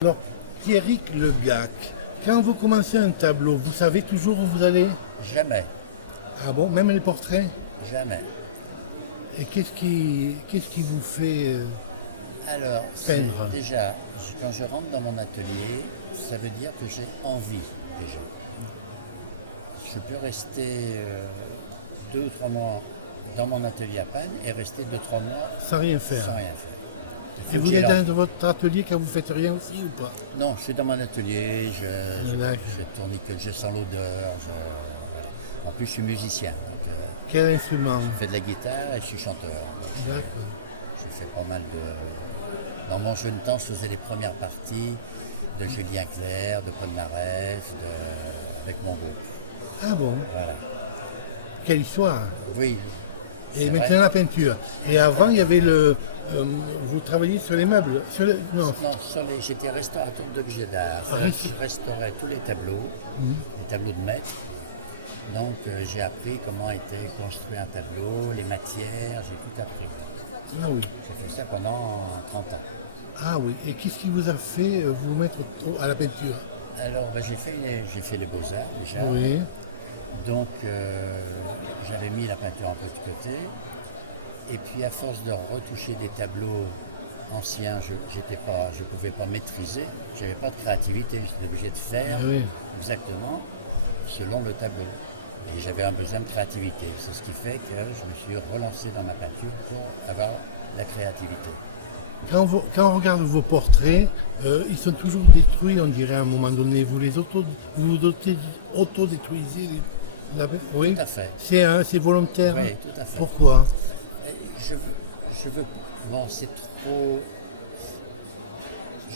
Alors, Thierry Le Gac, quand vous commencez un tableau, vous savez toujours où vous allez? Jamais, Ah bon, même les portraits? jamais. Et qu'est-ce qui vous fait Alors, c'est peindre? déjà, quand je rentre dans mon atelier, ça veut dire que j'ai envie déjà. Je peux rester 2 ou 3 mois dans mon atelier à peindre et rester 2 ou 3 mois Sans rien faire? sans rien faire. Il faut Et que vous j'aie êtes l'envie. dans votre atelier quand vous faites rien aussi ou pas? Non, je suis dans mon atelier, D'accord. je tournicole, je sens l'odeur. Voilà. En plus, je suis musicien, donc Quel instrument? je fais de la guitare et je suis chanteur. Donc, D'accord. j'ai fait pas mal de. Dans mon jeune temps, je faisais les premières parties de Julien Clerc, de Paul Naref, avec mon groupe. Ah bon, Voilà. quelle histoire! Oui. Et c'est maintenant vrai. la peinture. Et avant, il y avait vous travailliez sur les meubles? Non. Non, j'étais restaurateur d'objets d'art. Je restaurais tous les tableaux de maître. Donc j'ai appris comment était construit un tableau, les matières, j'ai tout appris. Ah oui. J'ai fait ça pendant 30 ans. Ah oui. Et qu'est-ce qui vous a fait vous mettre à la peinture? Alors j'ai fait les beaux-arts déjà. Oui. Donc j'avais mis la peinture un peu de côté. Et puis à force de retoucher des tableaux anciens, je ne pouvais pas maîtriser. Je n'avais pas de créativité. J'étais obligé de faire Ah oui. exactement selon le tableau. Et j'avais un besoin de créativité. C'est ce qui fait que je me suis relancé dans ma peinture pour avoir la créativité. Quand on regarde vos portraits, ils sont toujours détruits, on dirait à un moment donné. Vous vous auto-détruisez. Oui, Tout à fait. c'est volontaire. Oui, tout à fait. Pourquoi? Et je veux, bon, c'est trop.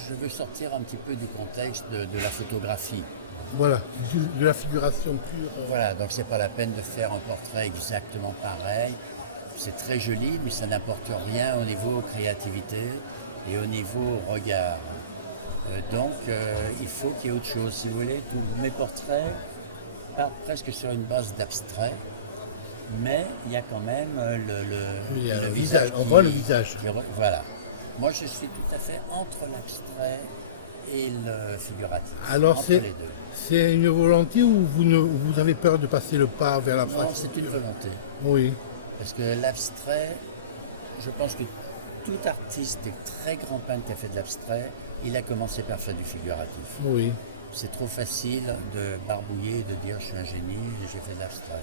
Je veux sortir un petit peu du contexte de la photographie. Voilà, de la figuration pure. Voilà, donc c'est pas la peine de faire un portrait exactement pareil. C'est très joli, mais ça n'apporte rien au niveau créativité et au niveau regard. Donc il faut qu'il y ait autre chose. Si vous voulez, tous mes portraits partent presque sur une base d'abstrait, mais il y a quand même Il y a le le visage. visage, on voit le visage. Voilà. Moi, je suis tout à fait entre l'abstrait et le figuratif. Alors Entre c'est les deux. c'est une volonté ou vous avez peur de passer le pas vers la Non, pratique? c'est une volonté. Oui, Parce que l'abstrait, je pense que tout artiste et très grand peintre qui a fait de l'abstrait, il a commencé par faire du figuratif. oui, C'est trop facile de barbouiller et de dire je suis un génie et j'ai fait de l'abstrait.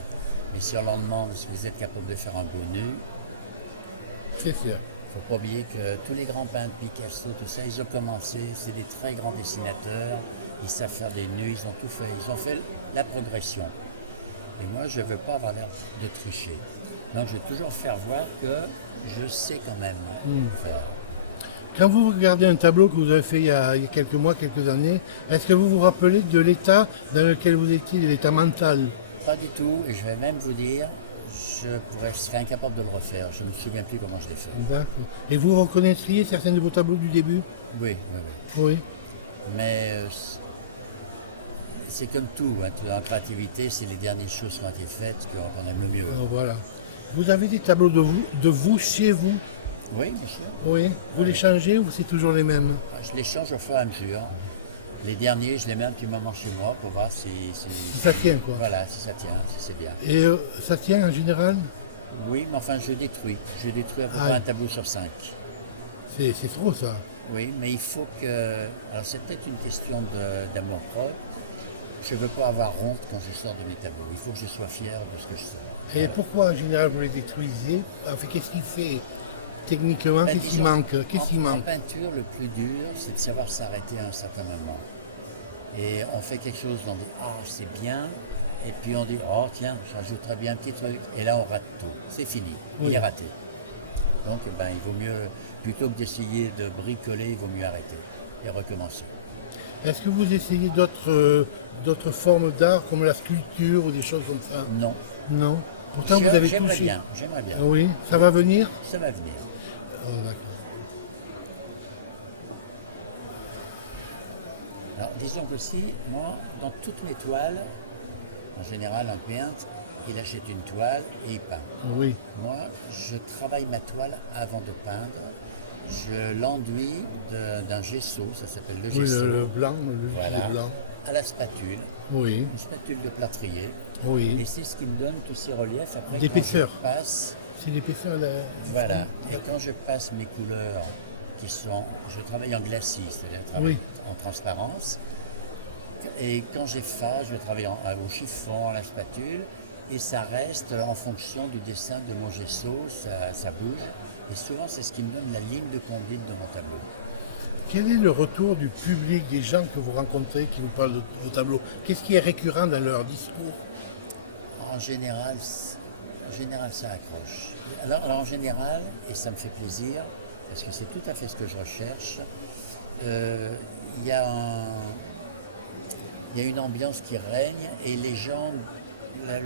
Mais si on leur demande si vous êtes capable de faire un beau nu, c'est sûr. il ne faut pas oublier que tous les grands peintres, Picasso, tout ça, ils ont commencé, c'est des très grands dessinateurs, ils savent faire des nus, ils ont tout fait, ils ont fait la progression. Et moi, je ne veux pas avoir l'air de tricher. Donc, je vais toujours faire voir que je sais quand même faire. Quand vous regardez un tableau que vous avez fait il y a quelques mois, quelques années, est-ce que vous vous rappelez de l'état dans lequel vous étiez, de l'état mental? Pas du tout, et je vais même vous dire, je serais incapable de le refaire. Je ne me souviens plus comment je l'ai fait. D'accord. Et vous reconnaîtriez certains de vos tableaux du début? Oui, oui, oui. Oui. Mais c'est comme tout, hein, en créativité, c'est les dernières choses qui ont été faites qu'on aime le mieux. Voilà. Vous avez des tableaux de vous chez vous? Oui, bien sûr. Oui. Vous les changez ou c'est toujours les mêmes? Je les change au fur et à mesure. Les derniers, je les mets un petit moment chez moi pour voir si Ça tient quoi. voilà, si ça tient, si c'est bien. Et ça tient en général? Oui, mais enfin, je détruis. Je détruis à peu Ah. près un tableau sur 5. C'est trop ça. Oui, mais il faut que. Alors, c'est peut-être une question d'amour propre. Je ne veux pas avoir honte quand je sors de mes tableaux. Il faut que je sois fier de ce que je sors. Et pourquoi en général vous les détruisez? Enfin, qu'est-ce qu'il fait techniquement? Ben, Qu'est-ce qui disons, manque? Qu'est-ce qui en manque? peinture, le plus dur, c'est de savoir s'arrêter à un certain moment. Et on fait quelque chose, on dit ah c'est bien, et puis on dit oh tiens, j'ajouterais bien un petit truc, et là on rate tout, c'est fini, il Oui. est raté. Donc ben, il vaut mieux, plutôt que d'essayer de bricoler, il vaut mieux arrêter et recommencer. Est-ce que vous essayez d'autres formes d'art comme la sculpture ou des choses comme ça? Non, Non. Pourtant vous avez j'aimerais touché. bien, j'aimerais bien. Ah oui, ça va venir? Ça va venir. Oh, d'accord. Alors disons que si, moi, dans toutes mes toiles, en général un peintre, il achète une toile et il peint. Oui. Moi, je travaille ma toile avant de peindre. je l'enduis d'un gesso, ça s'appelle le Oui, gesso, le blanc, le voilà, liquide blanc. à la spatule, Oui, une spatule de plâtrier. Et oui. c'est ce qui me donne tous ces reliefs. Après, quand D'épaisseur. je passe, C'est l'épaisseur là. voilà, et quand je passe mes couleurs qui sont, je travaille en glacis, c'est-à-dire je travaille Oui. en transparence. Et quand j'ai phase, je travaille au chiffon, à la spatule, et ça reste en fonction du dessin de mon gesso, ça bouge. Et souvent, c'est ce qui me donne la ligne de conduite de mon tableau. Quel est le retour du public, des gens que vous rencontrez qui vous parlent de vos tableaux? Qu'est-ce qui est récurrent dans leur discours? En général, ça accroche. Alors, en général, et ça me fait plaisir, parce que c'est tout à fait ce que je recherche, il y a une ambiance qui règne et les gens, la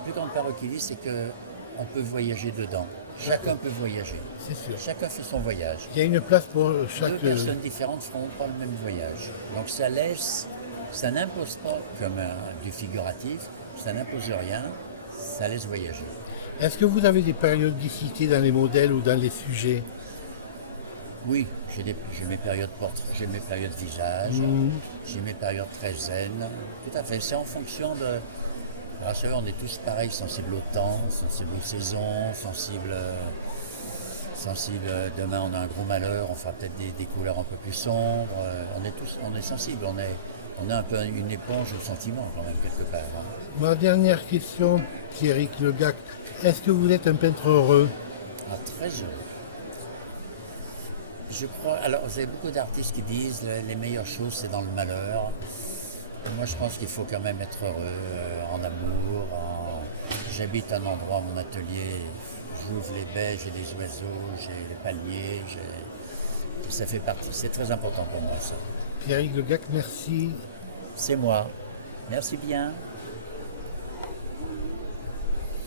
plus grande parole qu'ils disent, c'est qu'on peut voyager dedans. Chacun peut voyager. C'est sûr. Chacun fait son voyage. Il y a une place pour chaque. Deux personnes différentes ne feront pas le même voyage. Donc ça n'impose pas comme du figuratif, ça n'impose rien, ça laisse voyager. Est-ce que vous avez des périodicités dans les modèles ou dans les sujets? Oui, j'ai mes périodes portraits, j'ai mes périodes visage, j'ai mes périodes très zen. Tout à fait. C'est en fonction de. Alors, vous savez, on est tous pareils, sensibles au temps, sensibles aux saisons, sensibles. Demain, on a un gros malheur, on fera peut-être des couleurs un peu plus sombres. On est sensibles, on est un peu une éponge au sentiment quand même quelque part. Hein. Ma dernière question, Thierry Le Gac. Est-ce que vous êtes un peintre heureux? Ah, très heureux. Je crois. Alors, vous avez beaucoup d'artistes qui disent les meilleures choses, c'est dans le malheur. Et moi, je pense qu'il faut quand même être heureux, en amour. J'habite un endroit, mon atelier, j'ouvre les baies, j'ai des oiseaux, j'ai les palmiers. Ça fait partie. C'est très important pour moi, ça. Thierry Le Gac, merci. C'est moi. Merci bien.